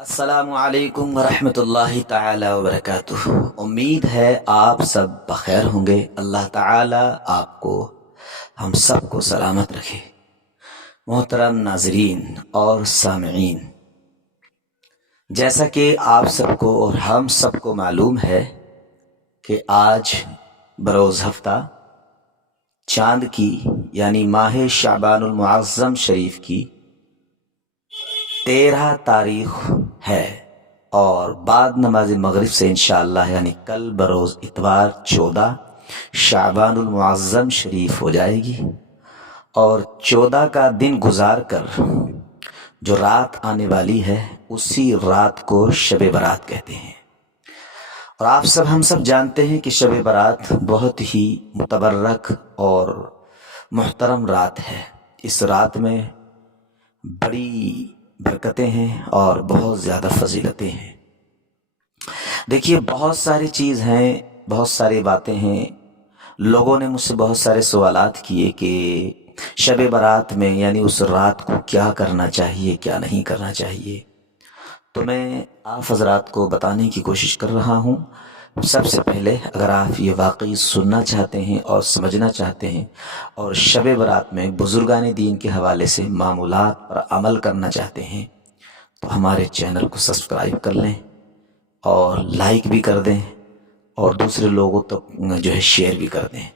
السلام علیکم ورحمۃ اللہ تعالی وبرکاتہ۔ امید ہے آپ سب بخیر ہوں گے۔ اللہ تعالی آپ کو ہم سب کو سلامت رکھے۔ محترم ناظرین اور سامعین، جیسا کہ آپ سب کو اور ہم سب کو معلوم ہے کہ آج بروز ہفتہ چاند کی یعنی ماہ شعبان المعظم شریف کی 13 تاریخ ہے، اور بعد نماز مغرب سے انشاءاللہ یعنی کل بروز اتوار 14 شعبان المعظم شریف ہو جائے گی، اور 14 کا دن گزار کر جو رات آنے والی ہے اسی رات کو شب برات کہتے ہیں۔ اور آپ سب ہم سب جانتے ہیں کہ شب برات بہت ہی متبرک اور محترم رات ہے۔ اس رات میں بڑی برکتیں ہیں اور بہت زیادہ فضیلتیں ہیں۔ دیکھیے، بہت ساری چیز ہیں، بہت ساری باتیں ہیں۔ لوگوں نے مجھ سے بہت سارے سوالات کیے کہ شب برات میں یعنی اس رات کو کیا کرنا چاہیے، کیا نہیں کرنا چاہیے، تو میں آپ حضرات کو بتانے کی کوشش کر رہا ہوں۔ سب سے پہلے اگر آپ یہ واقعی سننا چاہتے ہیں اور سمجھنا چاہتے ہیں اور شب برات میں بزرگان دین کے حوالے سے معمولات پر عمل کرنا چاہتے ہیں تو ہمارے چینل کو سبسکرائب کر لیں اور لائک بھی کر دیں اور دوسرے لوگوں تک جو ہے شیئر بھی کر دیں۔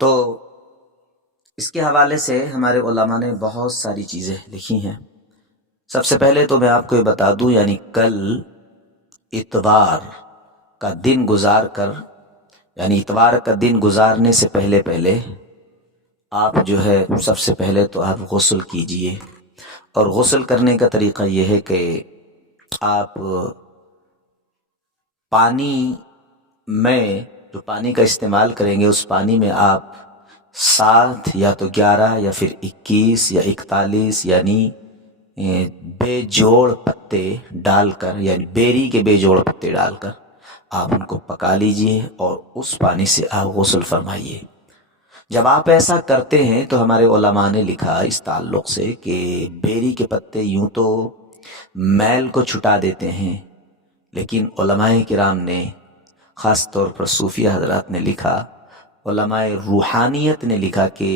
تو اس کے حوالے سے ہمارے علماء نے بہت ساری چیزیں لکھی ہیں۔ سب سے پہلے تو میں آپ کو یہ بتا دوں، یعنی کل اتوار کا دن گزار کر، یعنی اتوار کا دن گزارنے سے پہلے آپ جو ہے سب سے پہلے تو آپ غسل کیجئے، اور غسل کرنے کا طریقہ یہ ہے کہ آپ پانی میں جو پانی کا استعمال کریں گے اس پانی میں آپ 7 یا تو 11 یا پھر 21 یا 41 یعنی بے جوڑ پتے ڈال کر، یعنی بیری کے بے جوڑ پتے ڈال کر آپ ان کو پکا لیجئے اور اس پانی سے آپ غسل فرمائیے۔ جب آپ ایسا کرتے ہیں تو ہمارے علماء نے لکھا اس تعلق سے کہ بیری کے پتے یوں تو میل کو چھٹا دیتے ہیں، لیکن علماء کرام نے، خاص طور پر صوفیہ حضرات نے لکھا، علماء روحانیت نے لکھا کہ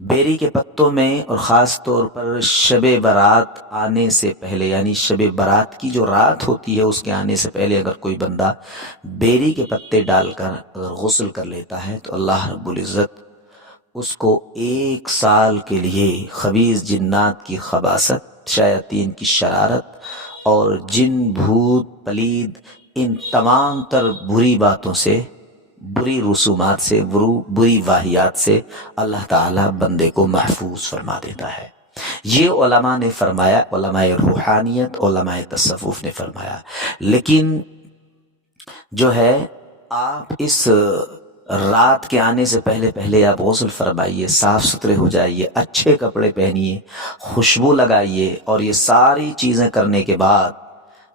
بیری کے پتوں میں، اور خاص طور پر شب برات آنے سے پہلے، یعنی شب برات کی جو رات ہوتی ہے اس کے آنے سے پہلے اگر کوئی بندہ بیری کے پتے ڈال کر اگر غسل کر لیتا ہے تو اللہ رب العزت اس کو 1 سال کے لیے خبیث جنات کی خباثت، شیاطین کی شرارت اور جن بھوت پلید ان تمام تر بری باتوں سے، بری رسومات سے، بری واہیات سے اللہ تعالیٰ بندے کو محفوظ فرما دیتا ہے۔ یہ علماء نے فرمایا، علماء روحانیت، علماء تصوف نے فرمایا۔ لیکن جو ہے آپ اس رات کے آنے سے پہلے آپ غسل فرمائیے، صاف ستھرے ہو جائیے، اچھے کپڑے پہنیے، خوشبو لگائیے، اور یہ ساری چیزیں کرنے کے بعد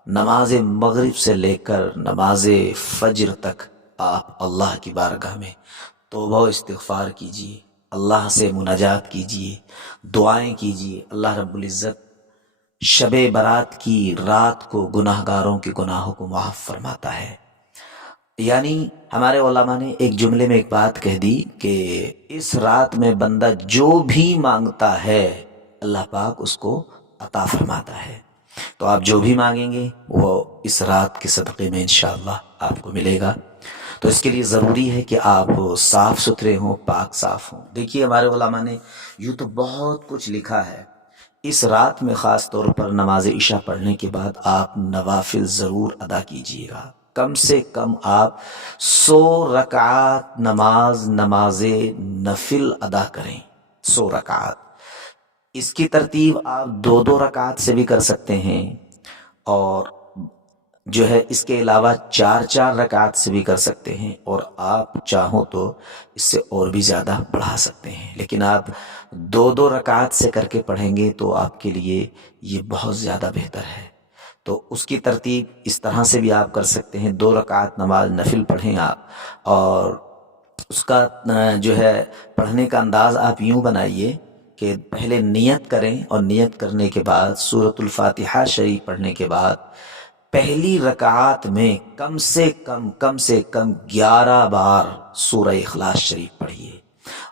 نماز مغرب سے لے کر نماز فجر تک آپ اللہ کی بارگاہ میں توبہ و استغفار کیجیے، اللہ سے مناجات کیجیے، دعائیں کیجیے۔ اللہ رب العزت شب برات کی رات کو گناہگاروں کے گناہوں کو معاف فرماتا ہے۔ یعنی ہمارے علماء نے ایک جملے میں ایک بات کہہ دی کہ اس رات میں بندہ جو بھی مانگتا ہے اللہ پاک اس کو عطا فرماتا ہے۔ تو آپ جو بھی مانگیں گے وہ اس رات کے صدقے میں انشاءاللہ آپ کو ملے گا۔ تو اس کے لیے ضروری ہے کہ آپ صاف ستھرے ہوں، پاک صاف ہوں۔ دیکھیے، ہمارے علماء نے یوں تو بہت کچھ لکھا ہے۔ اس رات میں خاص طور پر نماز عشاء پڑھنے کے بعد آپ نوافل ضرور ادا کیجیے گا۔ کم سے کم آپ 100 رکعات نماز نفل ادا کریں، 100 رکعات۔ اس کی ترتیب آپ 2 رکعات سے بھی کر سکتے ہیں، اور جو ہے اس کے علاوہ 4 رکعات سے بھی کر سکتے ہیں، اور آپ چاہو تو اس سے اور بھی زیادہ بڑھا سکتے ہیں۔ لیکن آپ 2 رکعات سے کر کے پڑھیں گے تو آپ کے لیے یہ بہت زیادہ بہتر ہے۔ تو اس کی ترتیب اس طرح سے بھی آپ کر سکتے ہیں، 2 رکعات نماز نفل پڑھیں آپ، اور اس کا جو ہے پڑھنے کا انداز آپ یوں بنائیے کہ پہلے نیت کریں اور نیت کرنے کے بعد سورۃ الفاتحہ شریف پڑھنے کے بعد پہلی رکعات میں کم سے کم 11 بار سورہ اخلاص شریف پڑھیے،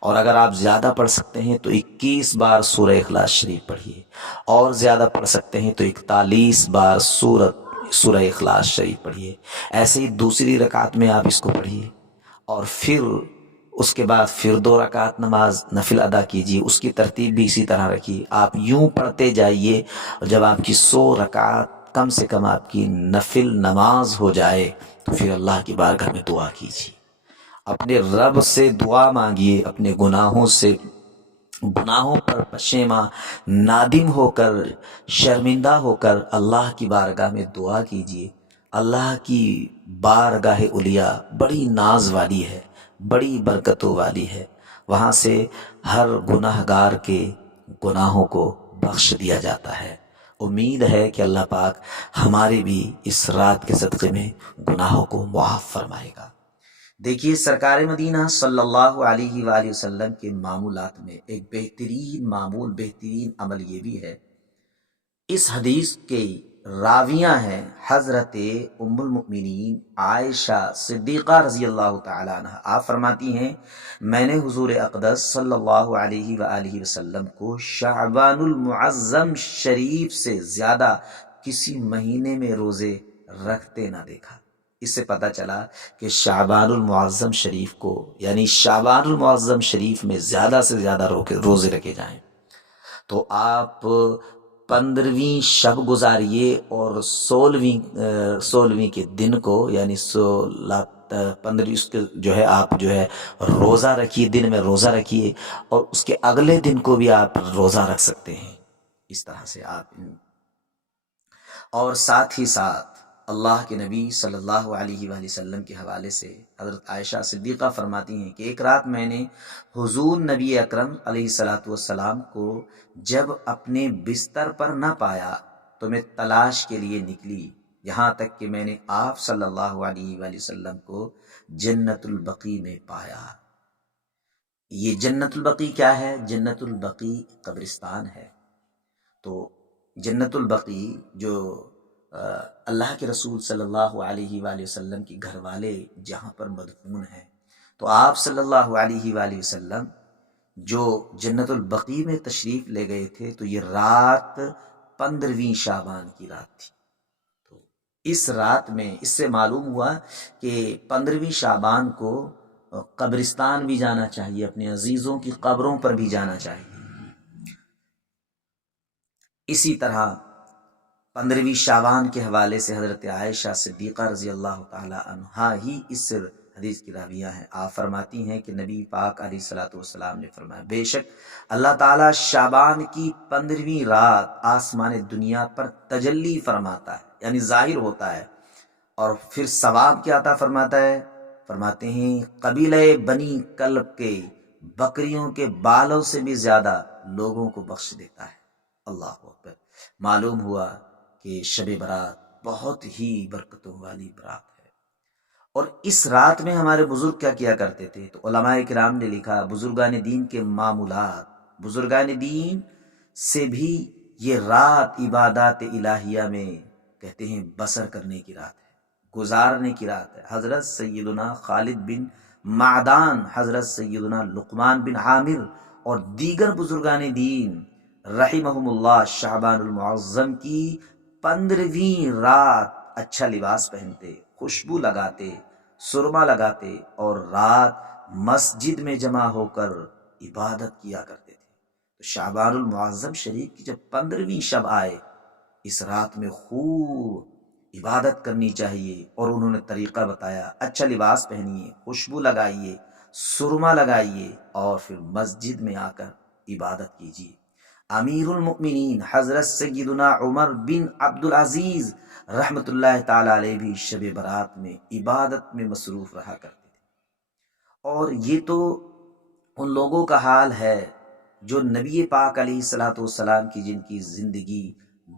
اور اگر آپ زیادہ پڑھ سکتے ہیں تو 21 بار سورہ اخلاص شریف پڑھیے، اور زیادہ پڑھ سکتے ہیں تو 41 بار سورہ اخلاص شریف پڑھیے۔ ایسے ہی دوسری رکعت میں آپ اس کو پڑھیے، اور پھر اس کے بعد پھر 2 رکعت نماز نفل ادا کیجیے، اس کی ترتیب بھی اسی طرح رکھیے۔ آپ یوں پڑھتے جائیے، اور جب آپ کی 100 رکعت کم سے کم آپ کی نفل نماز ہو جائے تو پھر اللہ کی بارگاہ میں دعا کیجیے، اپنے رب سے دعا مانگیے، اپنے گناہوں پر پشیماں نادم ہو کر، شرمندہ ہو کر اللہ کی بارگاہ میں دعا کیجیے۔ اللہ کی بارگاہ علیا بڑی ناز والی ہے، بڑی برکتوں والی ہے، وہاں سے ہر گناہ گار کے گناہوں کو بخش دیا جاتا ہے۔ امید ہے کہ اللہ پاک ہمارے بھی اس رات کے صدقے میں گناہوں کو معاف فرمائے گا۔ دیکھیے، سرکار مدینہ صلی اللہ علیہ وآلہ وسلم کے معمولات میں ایک بہترین معمول، بہترین عمل یہ بھی ہے، اس حدیث کے راویہ ہیں حضرت ام المؤمنین عائشہ صدیقہ رضی اللہ تعالی عنہ۔ آپ فرماتی ہیں، میں نے حضور اقدس صلی اللہ علیہ وآلہ وسلم کو شعبان المعظم شریف سے زیادہ کسی مہینے میں روزے رکھتے نہ دیکھا۔ اس سے پتہ چلا کہ شعبان المعظم شریف کو، یعنی شعبان المعظم شریف میں زیادہ سے زیادہ روزے رکھے جائیں۔ تو آپ 15ویں شب گزاریے، اور 16ویں کے دن کو، یعنی 15 اس کے جو ہے آپ جو ہے روزہ رکھیے، دن میں روزہ رکھیے، اور اس کے اگلے دن کو بھی آپ روزہ رکھ سکتے ہیں۔ اس طرح سے آپ، اور ساتھ ہی ساتھ اللہ کے نبی صلی اللہ علیہ وآلہ وسلم کے حوالے سے حضرت عائشہ صدیقہ فرماتی ہیں کہ ایک رات میں نے حضور نبی اکرم علیہ الصلاۃ والسلام کو جب اپنے بستر پر نہ پایا تو میں تلاش کے لیے نکلی، یہاں تک کہ میں نے آپ صلی اللہ علیہ وآلہ وسلم کو جنت البقیع میں پایا۔ یہ جنت البقیع کیا ہے؟ جنت البقیع قبرستان ہے۔ تو جنت البقیع جو اللہ کے رسول صلی اللہ علیہ وآلہ وسلم کی گھر والے جہاں پر مدفون ہیں، تو آپ صلی اللہ علیہ وآلہ وسلم جو جنت البقیع میں تشریف لے گئے تھے، تو یہ رات 15ویں شعبان کی رات تھی۔ تو اس رات میں اس سے معلوم ہوا کہ 15ویں شعبان کو قبرستان بھی جانا چاہیے، اپنے عزیزوں کی قبروں پر بھی جانا چاہیے۔ اسی طرح 15ویں شعبان کے حوالے سے حضرت عائشہ صدیقہ رضی اللہ تعالی عنہا ہی اس حدیث کی راویہ ہیں۔ آپ فرماتی ہیں کہ نبی پاک علیہ الصلوۃ والسلام نے فرمایا، بے شک اللہ تعالیٰ شعبان کی 15ویں رات آسمان دنیا پر تجلی فرماتا ہے، یعنی ظاہر ہوتا ہے، اور پھر ثواب کیا عطا فرماتا ہے؟ فرماتے ہیں قبیلہ بنی کلب کے بکریوں کے بالوں سے بھی زیادہ لوگوں کو بخش دیتا ہے۔ اللہ اکبر۔ معلوم ہوا کہ شب برات بہت ہی برکتوں والی برات ہے، اور اس رات میں ہمارے بزرگ کیا کیا کرتے تھے؟ تو علماء کرام نے لکھا، بزرگان دین کے معمولات، بزرگان دین سے بھی یہ رات عبادات الہیہ میں کہتے ہیں بسر کرنے کی رات ہے، گزارنے کی رات ہے۔ حضرت سیدنا خالد بن معدان، حضرت سیدنا لقمان بن عامر اور دیگر بزرگان دین رحمہم اللہ شعبان المعظم کی 15ویں رات اچھا لباس پہنتے، خوشبو لگاتے، سرما لگاتے، اور رات مسجد میں جمع ہو کر عبادت کیا کرتے تھے۔ تو شعبان المعظم شریف کی جب 15ویں شب آئے، اس رات میں خوب عبادت کرنی چاہیے، اور انہوں نے طریقہ بتایا، اچھا لباس پہنیے، خوشبو لگائیے، سرما لگائیے، اور پھر مسجد میں آ کر عبادت کیجیے۔ امیر المؤمنین حضرت سیدنا عمر بن عبدالعزیز رحمۃ اللہ تعالی علیہ بھی شب برات میں عبادت میں مصروف رہا کرتے تھے۔ اور یہ تو ان لوگوں کا حال ہے جو نبی پاک علیہ الصلوۃ والسلام کی جن کی زندگی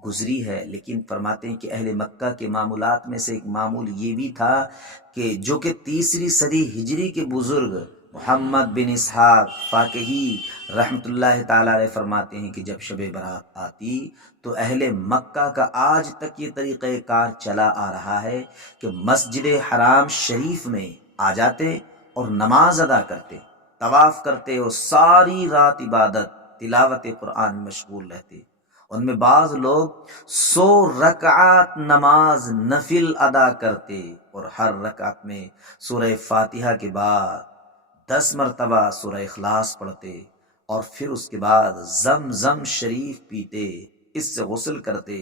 گزری ہے، لیکن فرماتے ہیں کہ اہل مکہ کے معمولات میں سے ایک معمول یہ بھی تھا کہ جو کہ 3 صدی ہجری کے بزرگ محمد بن اسحاق فاقہی رحمۃ اللہ تعالی علیہ فرماتے ہیں کہ جب شب برات آتی تو اہل مکہ کا آج تک یہ طریقہ کار چلا آ رہا ہے کہ مسجد حرام شریف میں آ جاتے اور نماز ادا کرتے، طواف کرتے اور ساری رات عبادت تلاوت قرآن میں مشغول رہتے۔ ان میں بعض لوگ 100 رکعات نماز نفل ادا کرتے اور ہر رکعت میں سورہ فاتحہ کے بعد 10 مرتبہ سورہ اخلاص پڑھتے اور پھر اس کے بعد زمزم شریف پیتے، اس سے غسل کرتے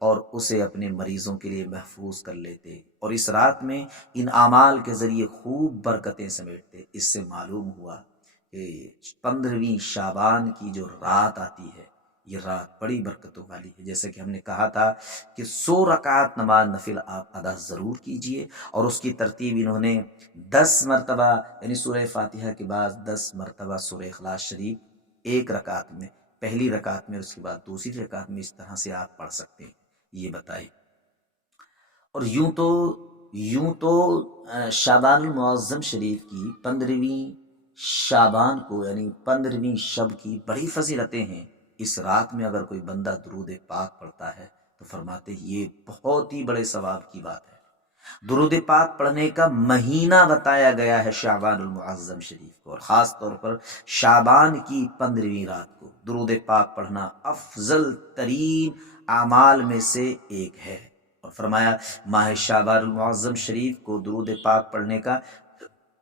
اور اسے اپنے مریضوں کے لیے محفوظ کر لیتے، اور اس رات میں ان اعمال کے ذریعے خوب برکتیں سمیٹتے۔ اس سے معلوم ہوا کہ 15ویں شعبان کی جو رات آتی ہے یہ رات بڑی برکتوں والی ہے۔ جیسے کہ ہم نے کہا تھا کہ 100 رکعات نماز نفل آپ ادا ضرور کیجئے، اور اس کی ترتیب انہوں نے 10 مرتبہ یعنی سورہ فاتحہ کے بعد 10 مرتبہ سورہ اخلاص شریف ایک رکعت میں، پہلی رکعت میں، اس کے بعد دوسری رکعت میں، اس طرح سے آپ پڑھ سکتے ہیں، یہ بتائیں۔ اور یوں تو شعبان المعظم شریف کی 15ویں شعبان کو یعنی 15ویں شب کی بڑی فضیلتیں ہیں۔ اس رات میں اگر کوئی بندہ درود پاک پڑھتا ہے تو فرماتے ہیں یہ بہت ہی بڑے ثواب کی بات ہے۔ درود پاک پڑھنے کا مہینہ بتایا گیا ہے شعبان المعظم شریف کو، اور خاص طور پر شعبان کی 15ویں رات کو درود پاک پڑھنا افضل ترین اعمال میں سے ایک ہے۔ اور فرمایا ماہ شعبان المعظم شریف کو درود پاک پڑھنے کا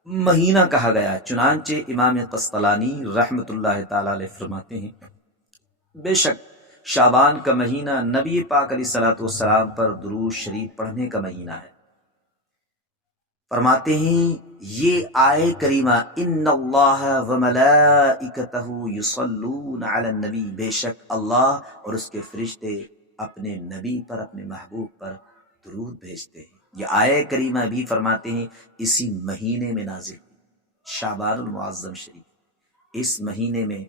مہینہ کہا گیا، چنانچہ امام قسطلانی رحمۃ اللہ تعالی علیہ فرماتے ہیں بے شک شعبان کا مہینہ نبی پاک علیہ الصلوۃ والسلام پر درود شریف پڑھنے کا مہینہ ہے۔ فرماتے ہیں یہ آیے کریمہ ان اللہ وملائکتہ یصلون علی النبی، بے شک اللہ اور اس کے فرشتے اپنے نبی پر، اپنے محبوب پر درود بھیجتے ہیں۔ یہ آیے کریمہ بھی فرماتے ہیں اسی مہینے میں نازل ہوئی، شعبان المعظم شریف۔ اس مہینے میں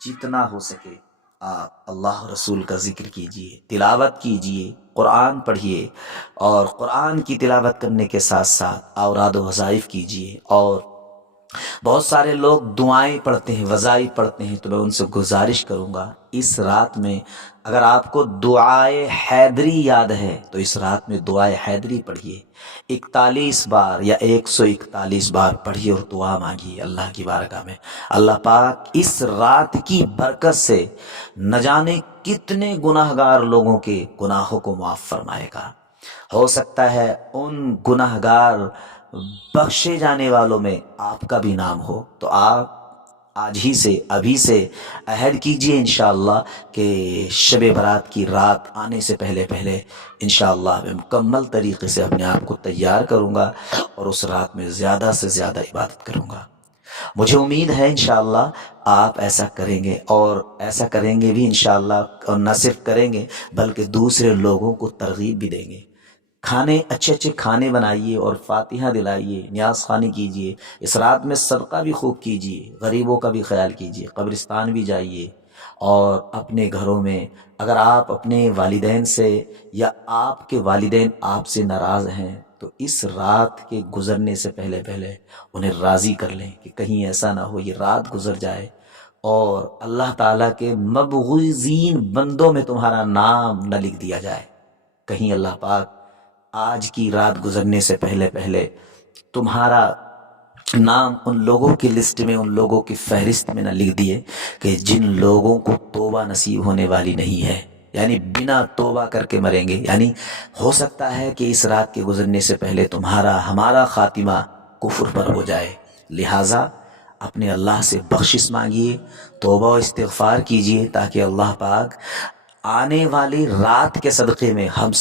جتنا ہو سکے آپ اللہ رسول کا ذکر کیجئے، تلاوت کیجئے، قرآن پڑھیے، اور قرآن کی تلاوت کرنے کے ساتھ ساتھ اوراد و وظائف کیجئے۔ اور بہت سارے لوگ دعائیں پڑھتے ہیں، وظائف پڑھتے ہیں، تو میں ان سے گزارش کروں گا اس رات میں اگر آپ کو دعائے حیدری یاد ہے تو اس رات میں دعائے حیدری پڑھیے، 41 بار یا 141 بار پڑھیے اور دعا مانگیے اللہ کی بارگاہ میں۔ اللہ پاک اس رات کی برکت سے نہ جانے کتنے گناہ گار لوگوں کے گناہوں کو معاف فرمائے گا۔ ہو سکتا ہے ان گناہ گار بخشے جانے والوں میں آپ کا بھی نام ہو، تو آپ آج ہی سے، ابھی سے عہد کیجئے انشاءاللہ کہ شب برات کی رات آنے سے پہلے انشاءاللہ میں مکمل طریقے سے اپنے آپ کو تیار کروں گا اور اس رات میں زیادہ سے زیادہ عبادت کروں گا۔ مجھے امید ہے انشاءاللہ آپ ایسا کریں گے، اور ایسا کریں گے بھی انشاءاللہ، اور نہ صرف کریں گے بلکہ دوسرے لوگوں کو ترغیب بھی دیں گے۔ کھانے اچھے کھانے بنائیے اور فاتحہ دلائیے، نیاز خوانی کیجیے، اس رات میں صدقہ بھی خوب کیجیے، غریبوں کا بھی خیال کیجیے، قبرستان بھی جائیے، اور اپنے گھروں میں اگر آپ اپنے والدین سے یا آپ کے والدین آپ سے ناراض ہیں تو اس رات کے گزرنے سے پہلے انہیں راضی کر لیں، کہ کہیں ایسا نہ ہو یہ رات گزر جائے اور اللہ تعالیٰ کے مبغوضین بندوں میں تمہارا نام نہ لکھ دیا جائے۔ کہیں اللہ پاک آج کی رات گزرنے سے پہلے تمہارا نام ان لوگوں کی لسٹ میں، ان لوگوں کی فہرست میں نہ لکھ دیے کہ جن لوگوں کو توبہ نصیب ہونے والی نہیں ہے، یعنی بنا توبہ کر کے مریں گے۔ یعنی ہو سکتا ہے کہ اس رات کے گزرنے سے پہلے ہمارا خاتمہ کفر پر ہو جائے، لہٰذا اپنے اللہ سے بخشش مانگیے، توبہ و استغفار کیجیے، تاکہ اللہ پاک آنے والی رات کے صدقے میں ہم